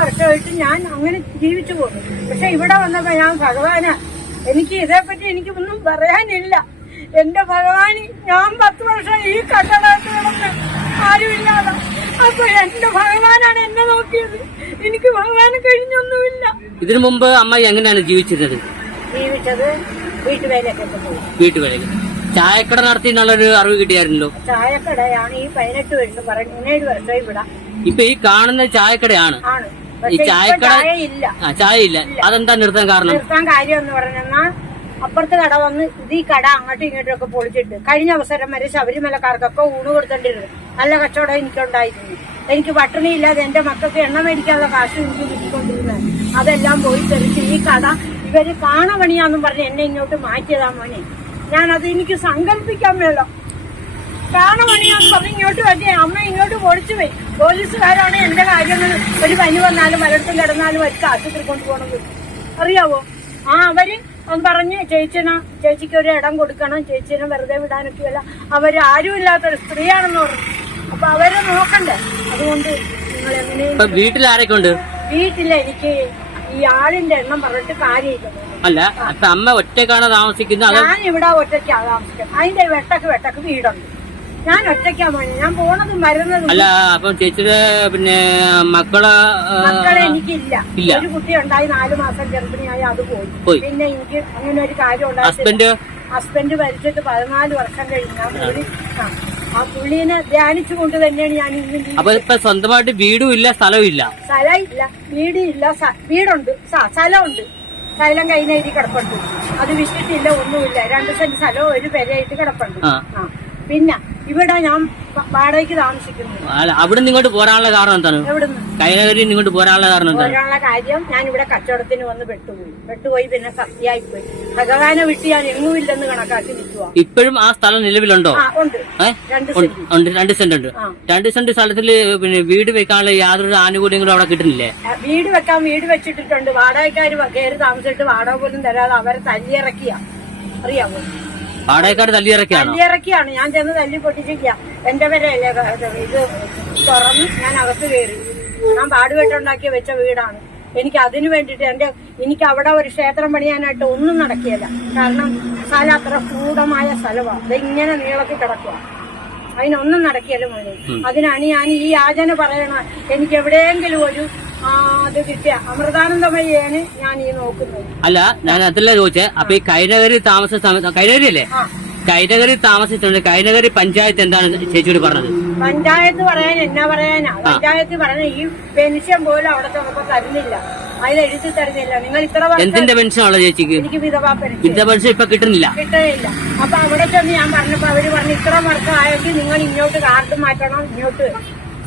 വർഷമായിട്ട് ഞാൻ അങ്ങനെ ജീവിച്ചു പോകുന്നു. പക്ഷെ ഇവിടെ വന്നപ്പോ ഞാൻ ഭഗവാന് എനിക്ക് ഇതേപ്പറ്റി എനിക്ക് ഒന്നും പറയാനില്ല. എന്റെ ഭഗവാന് ഞാൻ പത്ത് വർഷം ഈ കട്ടടത്ത് കിടന്ന് ആരുമില്ലാതെ. അപ്പൊ എന്റെ ഭഗവാനാണ് എന്നെ നോക്കിയത്. എനിക്ക് ഭഗവാന് കഴിഞ്ഞൊന്നുമില്ല. ഇതിനു മുമ്പ് അമ്മ എങ്ങനെയാണ് ജീവിച്ചിരുന്നത്? ജീവിച്ചത് വീട്ടുവേലൊക്കെ പോയി. ചായക്കട നടത്തി എന്നുള്ളൊരു അറിവ് കിട്ടിയായിരുന്നല്ലോ? ചായക്കടയാണ് ഈ പതിനെട്ട് പറഞ്ഞു പതിനേഴ് വർഷം ഇവിടെ. ഇപ്പൊ ഈ കാണുന്ന ചായക്കടയാണ്. ആണ്. ഈ ചായക്കട ഇല്ല ആ ചായ ഇല്ല. അതെന്താ നിർത്താൻ കാരണം? നിർത്താൻ കാര്യം എന്ന് പറഞ്ഞാൽ അപ്പുറത്ത് കട വന്ന് ഇത് ഈ കട അങ്ങോട്ടും ഇങ്ങോട്ടും ഒക്കെ പൊളിച്ചിട്ട് കഴിഞ്ഞ അവസരം വരെ ശബരിമലക്കാർക്കൊക്കെ ഊണ് കൊടുത്തോണ്ടിരുന്നു നല്ല കച്ചവടം എനിക്കുണ്ടായിരുന്നു. എനിക്ക് പട്ടിണിയില്ലാതെ എന്റെ മക്കൾക്ക് എണ്ണ മേടിക്കാതെ കാശ് എനിക്ക് കിട്ടിക്കൊണ്ടിരുന്നത് അതെല്ലാം പോയി തെറിച്ച് ഈ കട ഇവർ കാണപണിയാന്നും പറഞ്ഞ് എന്നെ ഇങ്ങോട്ട് മാറ്റിയതാ മോനെ. ഞാനത് എനിക്ക് സങ്കല്പിക്കാൻ മേല. കാണപണിയാന്ന് പറഞ്ഞ് ഇങ്ങോട്ട് പറ്റിയ അമ്മ ഇങ്ങോട്ട് പൊളിച്ചു പോയി പോലീസുകാരാണ് എന്റെ കാര്യങ്ങൾ ഒരു പനി വന്നാലും മലർത്തും കിടന്നാലും ഒരു ആശുപത്രി കൊണ്ടുപോകണത്. അറിയാവോ? ആ അവർ പറഞ്ഞ് ചേച്ചിന ചേച്ചിക്ക് ഒരു ഇടം കൊടുക്കണം ചേച്ചിനെ വെറുതെ വിടാനൊക്കെയല്ല അവർ ആരും ഇല്ലാത്തൊരു സ്ത്രീയാണെന്ന് പറഞ്ഞു. അപ്പൊ അവരെ നോക്കണ്ടേ? അതുകൊണ്ട് നിങ്ങൾ എങ്ങനെയും വീട്ടിൽ ആരൊക്കെ ഉണ്ട്? വീട്ടിൽ എനിക്ക് ഈ ആളിന്റെ എണ്ണം പറഞ്ഞിട്ട് കാര്യമില്ല. അല്ല അമ്മ ഒറ്റക്കാണ് താമസിക്കുന്നത്? ഞാൻ ഇവിടെ ഒറ്റയ്ക്കാണ് താമസിക്കുന്നത്. അതിന്റെ വെട്ടക്ക് വെട്ടക്ക് വീടുണ്ട്. ഞാൻ ഒറ്റയ്ക്കാ മോനെ ഞാൻ പോണതും വരുന്നതും അല്ല അപ്പൊ ചേച്ചിയുടെ പിന്നെ മക്കളെ മക്കളെ എനിക്കില്ല. ഇല്ല. ഒരു കുട്ടി ഉണ്ടായി നാലു മാസം ഗർഭിണിയായി അത് പോയി. പോയി. പിന്നെ എനിക്ക് അങ്ങനെ ഒരു കാര്യം ഉണ്ടായിട്ടില്ല. ഹസ്ബൻഡ്? ഹസ്ബൻഡ് മരിച്ചിട്ട് പതിനാല് വർഷം കഴിഞ്ഞ്. ആ പുള്ളി ആ, ആ പുള്ളീനെ ധ്യാനിച്ചുകൊണ്ട് തന്നെയാണ് ഞാൻ ഇന്ന് ജീവി- അപ്പൊ ഇപ്പൊ സ്വന്തമായിട്ട് വീടും ഇല്ല സ്ഥലവും ഇല്ല? സ്ഥലം ഇല്ല. വീടില്ല സ- വീടുണ്ട്. സ- സ്ഥലമുണ്ട്. സ്ഥലം കൈനേരി കിടപ്പുണ്ട്. അത് വിറ്റിട്ടില്ല ഒന്നുമില്ല. രണ്ട് സെന്റ് സ്ഥലവും ഒരു പെരയായിട്ട് കിടപ്പുണ്ട്. ആ. ആ. പിന്നെ ഇവിടെ ഞാൻ വാടകയ്ക്ക് താമസിക്കുന്നു അവിടെ നിങ്ങോട്ട് ഇങ്ങോട്ട് പോരാനുള്ള കാരണം എന്താണ്? കൈനഗരി ഇങ്ങോട്ട് പോരാനുള്ള കാരണം എന്താണ്? കാര്യം ഞാൻ ഇവിടെ കച്ചവടത്തിന് വന്ന് പെട്ടുപോയി. പെട്ടുപോയി പിന്നെ സത്യായി പോയി. ഭഗവാനെ വിട്ട് ഞാൻ എങ്ങുമില്ലെന്ന് കണക്കാക്കി നിൽക്കുക ഇപ്പോഴും ആ സ്ഥലം നിലവിലുണ്ടോ? ഉണ്ട്. രണ്ട് സെന്റ്. ഉണ്ട്. രണ്ട് സെന്റ് സ്ഥലത്തിൽ പിന്നെ വീട് വെക്കാനുള്ള യാതൊരു ആനുകൂല്യങ്ങളും അവിടെ കിട്ടുന്നില്ലേ? വീട് വെക്കാൻ വീട് വെച്ചിട്ടിട്ടുണ്ട്. വാടകക്കാര് കയറി താമസിച്ചിട്ട് വാടക പോലും തരാതെ അവരെ തല്ലിയിറക്കിയ. അറിയാമോ വാടകക്കാർ തല്ലിയിറക്കിയാണ്? തല്ലിയിറക്കിയാണ്. ഞാൻ ചെന്ന് തല്ലി പൊട്ടിച്ചിരിക്കുക എന്റെ വരെയല്ലേ ഇത് തുറന്ന് ഞാൻ അകത്ത് കയറി. ഞാൻ പാടുപെട്ടുണ്ടാക്കി വെച്ച വീടാണ്. എനിക്ക് അതിനു വേണ്ടിയിട്ട് എന്റെ എനിക്ക് അവിടെ ഒരു ക്ഷേത്രം പണിയാനായിട്ട് ഒന്നും നടക്കിയല്ല കാരണം സ്ഥലം അത്ര ക്രൂഢമായ സ്ഥലമാണ് അത് ഇങ്ങനെ നീളത്തിൽ കിടക്കുക അതിനൊന്നും നടക്കിയാലും മോനെ. അതിനാണ് ഞാൻ ഈ യാചന പറയണ. എനിക്ക് എവിടെയെങ്കിലും ഒരു അത് കിട്ടിയ അമൃതാനന്ദമയ്യാണ് ഞാൻ ഈ നോക്കുന്നത് അല്ല ഞാൻ അതല്ല ചോദിച്ചേ. അപ്പൊ ഈ കൈനഗരി താമസ കൈനഗരി അല്ലേ കൈനഗരി താമസിച്ചിട്ടുണ്ട്. കൈനഗരി പഞ്ചായത്ത് എന്താണ് ചേച്ചിയോട് പറഞ്ഞത്? പഞ്ചായത്ത് പറയാൻ എന്നാ പറയാനാ? പഞ്ചായത്ത് പറഞ്ഞ ഈ പെൻഷൻ പോലും അവിടെ നമുക്ക് തരുന്നില്ല. അതിൽ എഴുതി തരുന്നില്ല. നിങ്ങൾ ഇത്ര എന്തിന്റെ പെൻഷനാണല്ലോ ചേച്ചിക്ക്? എനിക്ക് വിധവാ പെൻഷൻ. വിധവ പെൻഷൻ ഇപ്പൊ കിട്ടുന്നില്ല. കിട്ടുന്നില്ല അപ്പൊ അവിടെ ചെന്ന് ഞാൻ പറഞ്ഞപ്പോ അവർ പറഞ്ഞു ഇത്ര വർഷം ആയെങ്കിൽ നിങ്ങൾ ഇങ്ങോട്ട് കാർഡ് മാറ്റണം ഇങ്ങോട്ട്.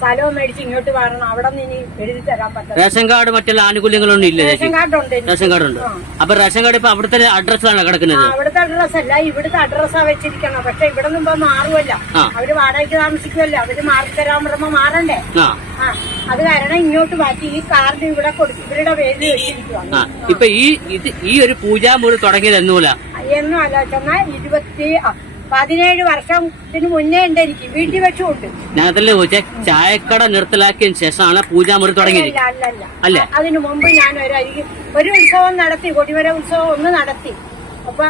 സ്ഥലവും മേടിച്ച് ഇങ്ങോട്ട് വരണം. അവിടെ നിന്ന് ഇനി എഴുതി തരാൻ പറ്റില്ല റേഷൻ കാർഡ് മറ്റുള്ള ആനുകൂല്യങ്ങളൊന്നും ഇല്ല ചേച്ചി. റേഷൻ കാർഡ് ഉണ്ട്. എനിക്ക്. റേഷൻ കാർഡ് ഉണ്ട്. അപ്പൊ റേഷൻ കാർഡ് ഇപ്പൊ അവിടുത്തെ അഡ്രസ്സാണ് ആ, കിടക്കുന്നത്. അവിടുത്തെ അഡ്രസ് അല്ല. ഇവിടുത്തെ അഡ്രസ്സാ വെച്ചിരിക്കണം. പക്ഷെ ഇവിടെ നിന്നുമ്പോ മാറുമല്ല. ആ. അവർ വാടകയ്ക്ക് താമസിക്കുമല്ലോ. അവർ മാറി തരാൻ പറയുമ്പോ മാറണ്ടേ? ആ. ആ. അത് കാരണം ഇങ്ങോട്ട് മാറ്റി ഈ കാർഡ് ഇവിടെ കൊടുത്തു ഇവരുടെ പേരിൽ വെച്ചിരിക്കുവാണ് ആ. ഇപ്പൊ ഈ ഇത് ഈ ഒരു പൂജാമുറി തുടങ്ങിയത് എന്നൂല? എന്നും അല്ല ചെന്നാ ഇരുപത്തി ആ, പതിനേഴ് വർഷത്തിന് മുന്നേ ഉണ്ട് എനിക്ക് വീട്ടിൽ വെച്ചുകൊണ്ട്. ഞാൻ അതല്ലേ ചോദിച്ചേ ചായക്കട നിർത്തലാക്കിയതിനു ശേഷമാണ് പൂജാമുറി തുടങ്ങിയത്. അല്ല അല്ല അതിനു മുമ്പ് ഞാൻ ഒരു അരികെ ഒരു ഉത്സവം നടത്തി കൊടിവര ഉത്സവം ഒന്ന് നടത്തി. അപ്പൊ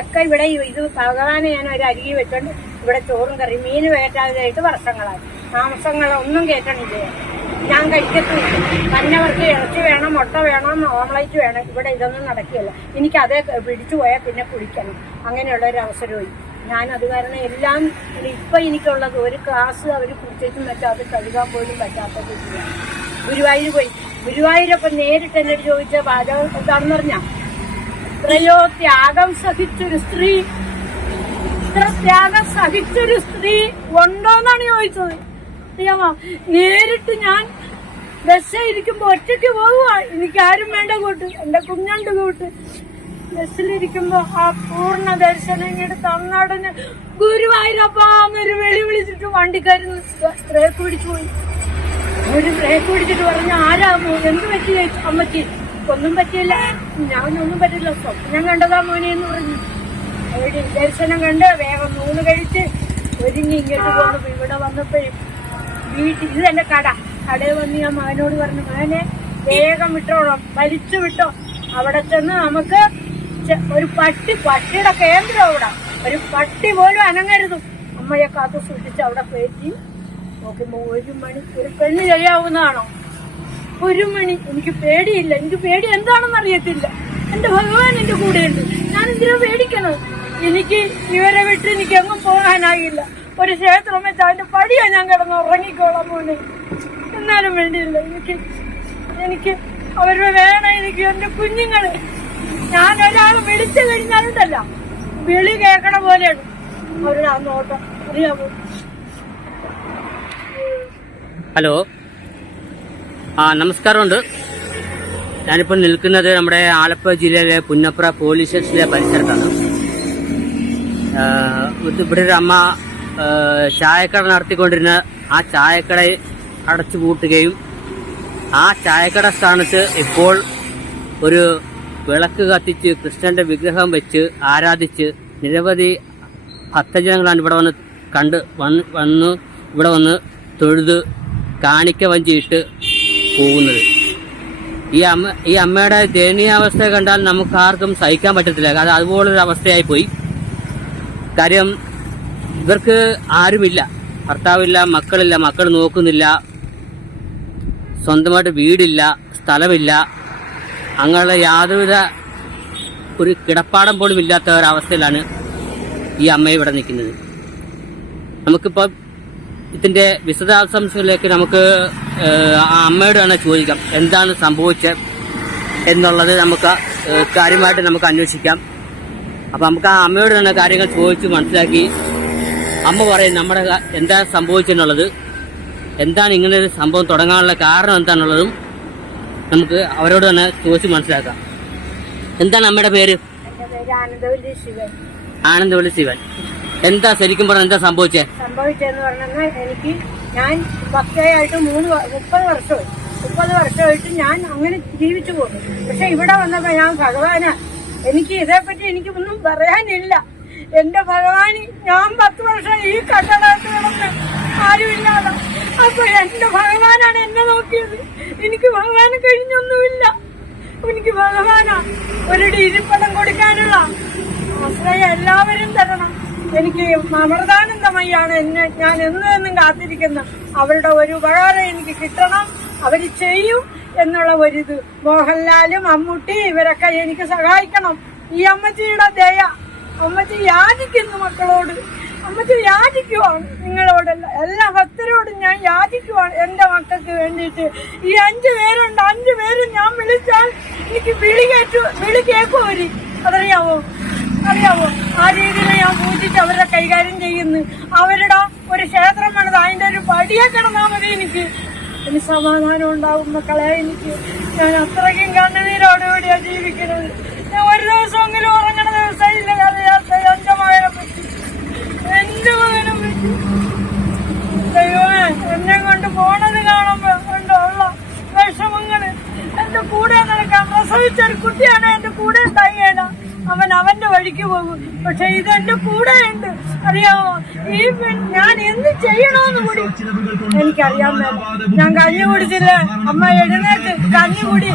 ഒക്കെ ഇവിടെ ഇത് ഭഗവാനെ ഞാൻ ഒരു അരികി വെച്ചോണ്ട് ഇവിടെ ചോറും കറി മീൻ വേറ്റാതായിട്ട് വർഷങ്ങളായി. താമസങ്ങളൊന്നും കേട്ടണില്ല ഞാൻ കഴിക്കത്തില്ല തന്നവർക്ക് ഇറച്ചി വേണം മുട്ട വേണം ഓംലൈറ്റ് വേണം. ഇവിടെ ഇതൊന്നും നടക്കുകയില്ല. എനിക്ക് അതേ പിടിച്ചു പോയാൽ പിന്നെ കുടിക്കണം. അങ്ങനെയുള്ള ഒരു അവസരമായി ഞാൻ അത് കാരണം എല്ലാം ഇപ്പൊ എനിക്കുള്ളത് ഒരു ക്ലാസ് അവർ കുടിച്ചും പറ്റാതെ കഴുകാൻ പോലും പറ്റാത്ത കുട്ടിയാണ്. ഗുരുവായൂർ പോയി. ഗുരുവായൂരപ്പം നേരിട്ട് എന്നോട് ചോദിച്ച പാചകം എന്താണെന്ന് പറഞ്ഞ? എത്രയോ ത്യാഗം സഹിച്ചൊരു സ്ത്രീ. ഇത്ര ത്യാഗം സഹിച്ചൊരു സ്ത്രീ ഉണ്ടോന്നാണ് ചോദിച്ചത്. അറിയാമോ നേരിട്ട് ഞാൻ ബസ്സിൽ ഇരിക്കുമ്പോ ഒറ്റയ്ക്ക് എനിക്ക് ആരും വേണ്ട കൂട്ട്. എന്റെ കുഞ്ഞുണ്ട് കൂട്ട്. ബസ്സിലിരിക്കുമ്പോ ആ പൂർണ ദർശനം ഇങ്ങോട്ട് തന്നടന് ഗുരുവായൂരപ്പാന്നൊരു വെളി വിളിച്ചിട്ട് വണ്ടിക്കാരൻ ബ്രേക്ക് പിടിച്ചു പോയി. ഒരു ബ്രേക്ക് പിടിച്ചിട്ട് പറഞ്ഞു ആരാ എന്ത് പറ്റി അമ്മച്ചി? ഒന്നും പറ്റിയില്ല. ഒന്നും പറ്റില്ല സ്വപ്നം കണ്ടതാ മോനെ എന്ന് പറഞ്ഞു. അവിടെ ദർശനം കണ്ട് വേഗം നൂണ് കഴിച്ച് ഒരുങ്ങി ഇങ്ങോട്ട് പോകുന്നു ഇവിടെ വന്നപ്പോഴും വീട്ടിൽ ഇത് എന്റെ കട. കടയിൽ വന്ന് ഞാൻ മകനോട് പറഞ്ഞു മകനെ വേഗം വിട്ടോളാം. വലിച്ചു വിട്ടോ. അവിടെ ചെന്ന് നമുക്ക് ഒരു പട്ടി പട്ടിയുടെ കേന്ദ്രം അവിടെ. ഒരു പട്ടി പോലും അനങ്ങരുത്. അമ്മയെ കാത്തു സൂക്ഷിച്ച് അവിടെ കയറ്റി നോക്കുമ്പോ ഒരു മണി ഒരു പെണ്ണ് ചെയ്യാവുന്നതാണോ ഒരു മണി. എനിക്ക് പേടിയില്ല. എനിക്ക് പേടി എന്താണെന്ന് അറിയത്തില്ല. എന്റെ ഭഗവാൻ എന്റെ കൂടെയുണ്ട്. ഞാൻ എന്തിനാ പേടിക്കണം എനിക്ക് ഇവരെ വിട്ട് എനിക്ക് എങ്ങും പോകാനാകില്ല ഒരു ക്ഷേത്രം വെച്ച് അതിന്റെ പടിയാ ഞാൻ കിടന്ന് ഉറങ്ങിക്കോളാം മോനെ. എന്നാലും വേണ്ടിയില്ല. എനിക്ക് എനിക്ക് അവരുടെ വേണം എനിക്ക് എന്റെ കുഞ്ഞുങ്ങൾ. ഞാൻ ഒരാൾ വിളിച്ചു കഴിഞ്ഞാലുണ്ടല്ല. വിളി കേൾക്കണ പോലെയാണ്. അവരുടെ നോട്ടം ഹലോ. ആ നമസ്കാരമുണ്ട്. ഞാനിപ്പോൾ നിൽക്കുന്നത് നമ്മുടെ ആലപ്പുഴ ജില്ലയിലെ പുന്നപ്ര പോലീസ് സ്റ്റേഷനിലെ പരിസരത്താണ്. ഇവിടെ ഒരു അമ്മ ചായക്കട നടത്തിക്കൊണ്ടിരുന്ന ആ ചായക്കട അടച്ചു പൂട്ടുകയും ആ ചായക്കട സ്ഥാനത്ത് ഇപ്പോൾ ഒരു വിളക്ക് കത്തിച്ച് കൃഷ്ണന്റെ വിഗ്രഹം വെച്ച് ആരാധിച്ച് നിരവധി ഭക്തജനങ്ങളാണ് ഇവിടെ വന്ന് കണ്ട് വന്ന് വന്ന് ഇവിടെ വന്ന് തൊഴുത് കാണിക്ക വഞ്ചിയിട്ട് പോകുന്നത്. ഈ അമ്മ ഈ അമ്മയുടെ ദയനീയാവസ്ഥ കണ്ടാൽ നമുക്ക് ആർക്കും സഹിക്കാൻ പറ്റത്തില്ല. കാരണം അതുപോലൊരു അവസ്ഥയായി പോയി. കാര്യം ഇവർക്ക് ആരുമില്ല. ഭർത്താവില്ല മക്കളില്ല മക്കൾ നോക്കുന്നില്ല. സ്വന്തമായിട്ട് വീടില്ല സ്ഥലമില്ല. അങ്ങനെയുള്ള യാതൊരുവിധ ഒരു കിടപ്പാടം പോലും ഇല്ലാത്ത ഒരവസ്ഥയിലാണ് ഈ അമ്മ ഇവിടെ നിൽക്കുന്നത്. നമുക്കിപ്പോൾ ഇതിന്റെ വിശദാംശങ്ങളിലേക്ക് നമുക്ക് ആ അമ്മയോട് തന്നെ ചോദിക്കാം എന്താണ് സംഭവിച്ചത് എന്നുള്ളത് നമുക്ക് കാര്യമായിട്ട് നമുക്ക് അന്വേഷിക്കാം. അപ്പം നമുക്ക് ആ അമ്മയോട് തന്നെ കാര്യങ്ങൾ ചോദിച്ച് മനസ്സിലാക്കി അമ്മ പറയും നമ്മുടെ എന്താ സംഭവിച്ചെന്നുള്ളത് എന്താണ് ഇങ്ങനെ ഒരു സംഭവം തുടങ്ങാനുള്ള കാരണം എന്താണെന്നുള്ളതും നമുക്ക് അവരോട് തന്നെ ചോദിച്ച് മനസ്സിലാക്കാം. എന്താണ് അമ്മയുടെ പേര്? ആനന്ദവള്ളി ശിവൻ. എന്താ ശരിക്കും പറഞ്ഞ എന്താ സംഭവിച്ചേ? സംഭവിച്ചെന്ന് പറഞ്ഞാൽ എനിക്ക് ഞാൻ ഭക്തയായിട്ട് മൂന്ന് മുപ്പത് വർഷമായി. മുപ്പത് വർഷമായിട്ട് ഞാൻ അങ്ങനെ ജീവിച്ചു പോകുന്നു. പക്ഷെ ഇവിടെ വന്നപ്പോ ഞാൻ ഭഗവാന് എനിക്ക് ഇതേപ്പറ്റി എനിക്ക് ഒന്നും പറയാനില്ല. എന്റെ ഭഗവാന് ഞാൻ പത്ത് വർഷം ഈ കട്ടടത്ത് കിടന്ന് ആരുമില്ലാതെ. അപ്പൊ എന്റെ ഭഗവാനാണ് എന്നെ നോക്കിയത്. എനിക്ക് ഭഗവാന് കഴിഞ്ഞൊന്നുമില്ല. എനിക്ക് ഭഗവാനാ ഒരു ഇരിപ്പണം കൊടുക്കാനുള്ള ആശ്രയം എല്ലാവരും തരണം. എനിക്ക് അമൃതാനന്ദമയാണ് എന്നെ ഞാൻ എന്നും എന്നും കാത്തിരിക്കുന്ന അവരുടെ ഒരു ഉപകാരം എനിക്ക് കിട്ടണം. അവർ ചെയ്യും എന്നുള്ള ഒരിത്. മോഹൻലാലും അമ്മൂട്ടി ഇവരൊക്കെ എനിക്ക് സഹായിക്കണം. ഈ അമ്മച്ചിയുടെ ദയ. അമ്മച്ചി യാചിക്കുന്നു മക്കളോട്. അമ്മച്ചി യാചിക്കുവാണ് നിങ്ങളോടല്ല എല്ലാ ഭക്തരോടും ഞാൻ യാചിക്കുവാണ് എന്റെ മക്കൾക്ക് വേണ്ടിയിട്ട്. ഈ അഞ്ചു പേരുണ്ട് അഞ്ചു പേരും ഞാൻ വിളിച്ചാൽ എനിക്ക് വിളി കേട്ടു വിളി കേൾക്കും അവർ. അതറിയാവോ? അറിയാവോ? ആ രീതിയിൽ ഞാൻ പൂജിച്ച് അവരെ കൈകാര്യം ചെയ്യുന്നു. അവരുടെ ഒരു ക്ഷേത്രം പണിത് അതിന്റെ ഒരു പടിയെ കിടന്നാൽ മതി എനിക്ക്. എനിക്ക് സമാധാനം ഉണ്ടാവും മക്കളെ എനിക്ക്. ഞാൻ അത്രയ്ക്കും കണ്ണുനീരോടുകൂടിയാണ് ജീവിക്കുന്നത്. ഞാൻ ഒരു ദിവസമെങ്കിലും ഉറങ്ങണ ദിവസമില്ല എന്റെ മകനെ പറ്റി എന്റെ മകനെ ദൈവമേ എന്നെ കൊണ്ട് പോണത് കാണുമ്പോ കൊണ്ടുള്ള വിഷമങ്ങൾ. എന്റെ കൂടെ നടക്കാൻ പ്രസവിച്ച ഒരു കുട്ടിയാണ് എന്റെ കൂടെ ഉണ്ടായേന. അവൻ അവന്റെ വഴിക്ക് പോകും. പക്ഷെ ഇത് എന്റെ കൂടെ ഉണ്ട്. അറിയാമോ? ഈ ഞാൻ എന്ത് ചെയ്യണോന്ന് കൂടി എനിക്കറിയാൻ ഞാൻ കഞ്ഞി കുടിച്ചില്ല. അമ്മ എഴുന്നേറ്റ് കഞ്ഞി കുടി.